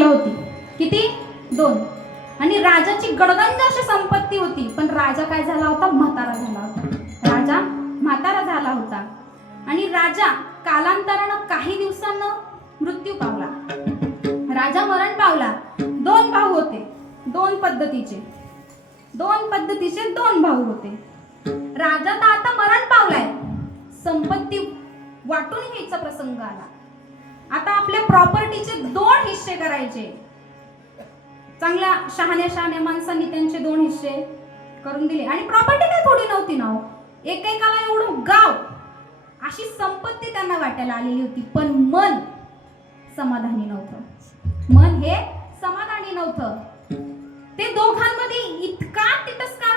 मुलं होती. किती? 2. आणि राजाची गडगंज अशी संपत्ती होती. पण राजा काय झाला होता? म्हातारा झाला होता. राजा म्हातारा झाला होता आणि राजा कालांतरानं काही दिवसांना मृत्यू पावला. राजा मरण पावला. 2 भाऊ होते. 2 पद्धतीचे 2 भाऊ होते. राजा तर आता मरण पावलाय. संपत्ती वाटून घ्यायचा प्रसंग आला. आता आपल्या प्रॉपर्टीचे 2 हिस्से करायचे. चांगल्या शहाण्या माणसांनी त्यांचे 2 हिस्से करून दिले. आणि प्रॉपर्टी काय थोडी नव्हती ना, एकेकाला एवढं गाव अशी संपत्ती त्यांना वाटायला आलेली होती. पण मन समाधानी नव्हतं. मन हे समाधानी नव्हतं. ते दोघांमध्ये इतका तिटस्कार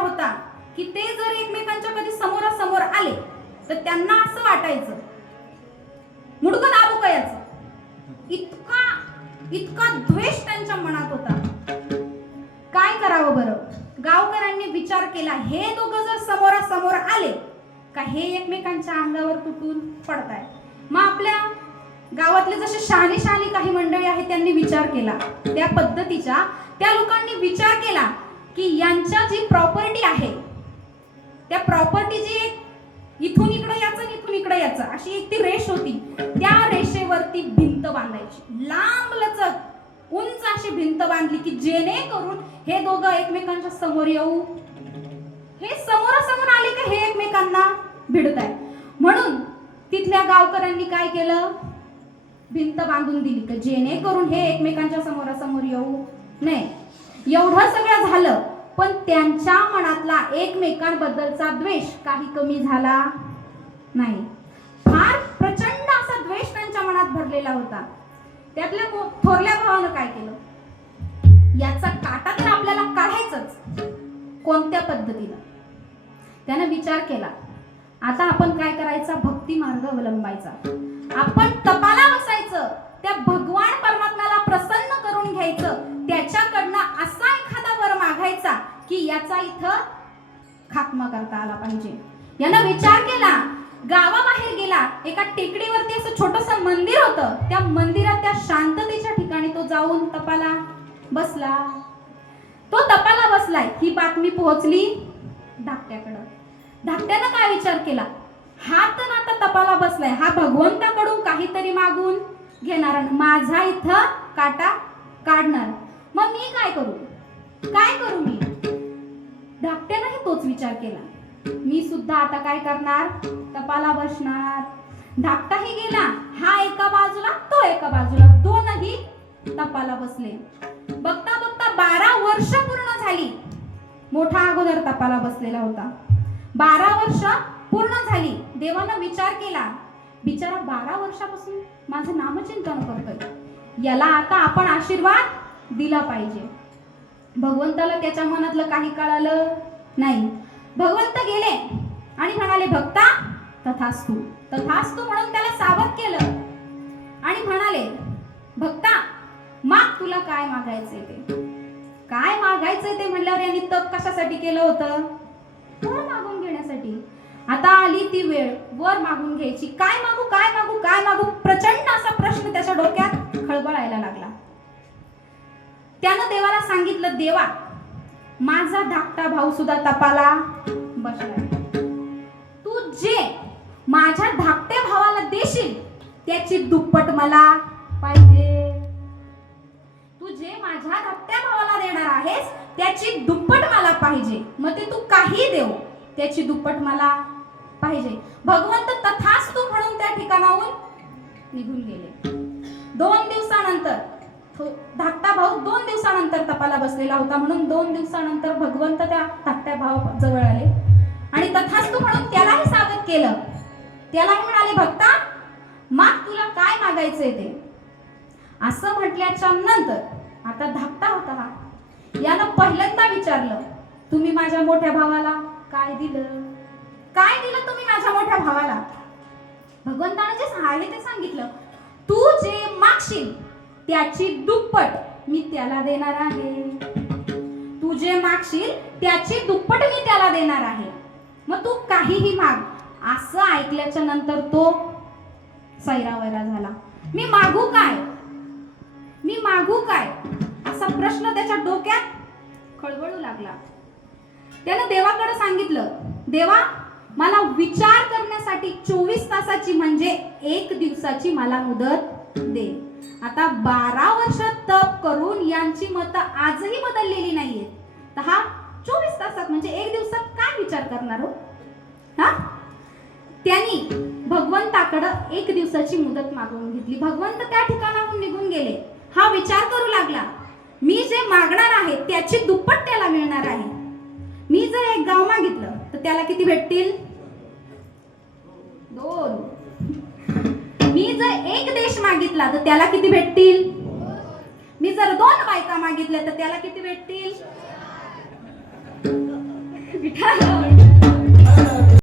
होता की ते जर एकमेकांच्या कधी समोरासमोर आले तर त्यांना असं वाटायचं मुडकं दाबू कयाचं. इतका द्वेष त्यांच्या मनात होता. काय करावं बरं? गावकऱ्यांनी विचार केला, हे दोघं जर समोरासमोर आले का हे एकमेकांच्या अंगावर तुटून पडताय. मग आपल्या गावातले जसे शहाणी काही मंडळी आहेत त्यांनी विचार केला. त्या पद्धतीच्या त्या लोकांनी विचार केला की यांच्या जी प्रॉपर्टी आहे त्या प्रॉपर्टीची इथून इकडे याचं अशी एक ती रेष होती. त्या रेषेवरती भिंत बांधायची. लांब लचक उंच अशी भिंत बांधली की जेणेकरून हे दोघं एकमेकांच्या समोर येऊ. हे समोरासमोर आले की हे एकमेकांना भिडताय. म्हणून तिथल्या गावकऱ्यांनी काय केलं? भिंत बांधून दिली की जेणेकरून हे एकमेकांच्या समोरासमोर येऊ नये. एवढं सगळं झालं पण त्यांच्या मनातला एकमेकांबद्दलचा द्वेष काही कमी झाला नाही. फार प्रचंड असा द्वेष त्यांच्या मनात भरलेला होता. त्यातल्या थोरल्या भावानं काय केलं? याचा काटा तर आपल्याला काढायचंच. कोणत्या पद्धतीनं? त्यानं विचार केला, आता आपण काय करायचा? भक्ती मार्ग अवलंबायचा. आपण तपाला बसायचं. त्या भगवान परमात्म्याला प्रसन्न करून घ्यायचं. त्याच्याकडनं असा एखादा वर मागायचा की याचा इथं खात्मा करता आला पाहिजे. यानं विचार केला. गावाबाहेर गेला. एका टेकडीवरती असं छोटंसं मंदिर होतं. त्या मंदिरात त्या शांततेच्या ठिकाणी तो जाऊन तपाला बसला. तो तपाला बसलाय ही बातमी पोहोचली धाकट्याकडं. धाकट्यानं काय विचार केला? हा तर आता तपाला बसलाय, हा भगवंताकडून काहीतरी मागून घेणार, माझा इथं काटा काढणार. मग मी काय करू मी? धाकट्यानंही तोच विचार केला. मी सुद्धा आता काय करणार? तपाला बसणार. धाकटाही गेला. हा एका बाजूला, तो एका बाजूला. दोनही तपाला बसले. बघता बघता 12 वर्ष पूर्ण झाली. मोठा अगोदर तपाला बसलेला होता. 12 वर्ष पूर्ण झाली. देवानं विचार केला, बिचारा 12 वर्षापासून माझं नामचिंतन करतोय, याला आता आपण आशीर्वाद दिला पाहिजे. भगवंताला त्याच्या मनातलं काही कळालं नाही. भगवंत गेले आणि म्हणाले, भक्ता तथास्तु म्हणून त्याला सावध केलं आणि म्हणाले, भक्ता माग, तुला काय मागायचंय ते. काय मागायचंय ते म्हणल्यावर यांनी तप कशासाठी केलं होतं? वर मागून घेण्यासाठी. आता आली ती वेळ वर मागून घ्यायची. काय मागू? प्रचंड असा प्रश्न त्याच्या डोक्यात खळबळायला लागला. त्यानं देवाला सांगितलं, देवा माझा धाकटा भाऊ सुद्धा तपाला बसलाय. तू जे माझ्या धाकट्या भावाला देशील त्याची दुप्पट मला पाहिजे. तू जे माझ्या धाकट्या भावाला देणार आहेस त्याची दुप्पट मला पाहिजे. मग ते तू काही देव, त्याची दुप्पट मला पाहिजे. भगवंत तथास्तु म्हणून त्या ठिकाणाहून निघून गेले. 2 दिवसानंतर धाकटा भाऊ 2 दिवसानंतर तपाला बसलेला होता. म्हणून 2 दिवसानंतर भगवंत त्या धाकट्या भावाजवळ आले आणि तथास्तु म्हणून त्यालाही स्वागत केलं. त्यालाही म्हणाले, भक्ता माग, तुला काय मागायचंय ते. असं म्हटल्याच्या नंतर आता धाकटा होता हा, यानं पहिल्यांदा विचारलं, तुम्ही माझ्या मोठ्या भावाला काय दिलं? तुम्ही माझ्या मोठ्या भावाला? भगवंताने जे आहे ते सांगितलं, तू जे मागशील त्याची दुप्पट मी त्याला देणार आहे. तू जे मागशील त्याची दुप्पट मी त्याला देणार आहे. मग तू काहीही माग. असं ऐकल्याच्या नंतर तो सैरावैरा झाला. मी मागू काय? मागू काय असा प्रश्न त्याच्या डोक्यात खळबळू लागला. त्यानं देवाकडे सांगितलं, देवा मला विचार करण्यासाठी 24 तासाची म्हणजे 1 दिवसाची मला मुदत दे. आता 12 वर्ष तप करून यांची मतं आजही बदललेली नाहीये. तर हा 24 तासात म्हणजे 1 दिवसात काय विचार करणार हो? हा, त्यांनी भगवंताकडे 1 दिवसाची मुदत मागवून घेतली. भगवंत त्या ठिकाणाहून निघून गेले. हा विचार करू लागला, मी जे मागणार आहे त्याची दुप्पट त्याला मिळणार आहे. मी जर 1 गाव मागितलं तर त्याला किती भेटतील? 2. मी जर 1 देश मागितला तर त्याला किती भेटतील? मी जर 2 बायका मागितल्या तर त्याला किती भेटतील? विठाला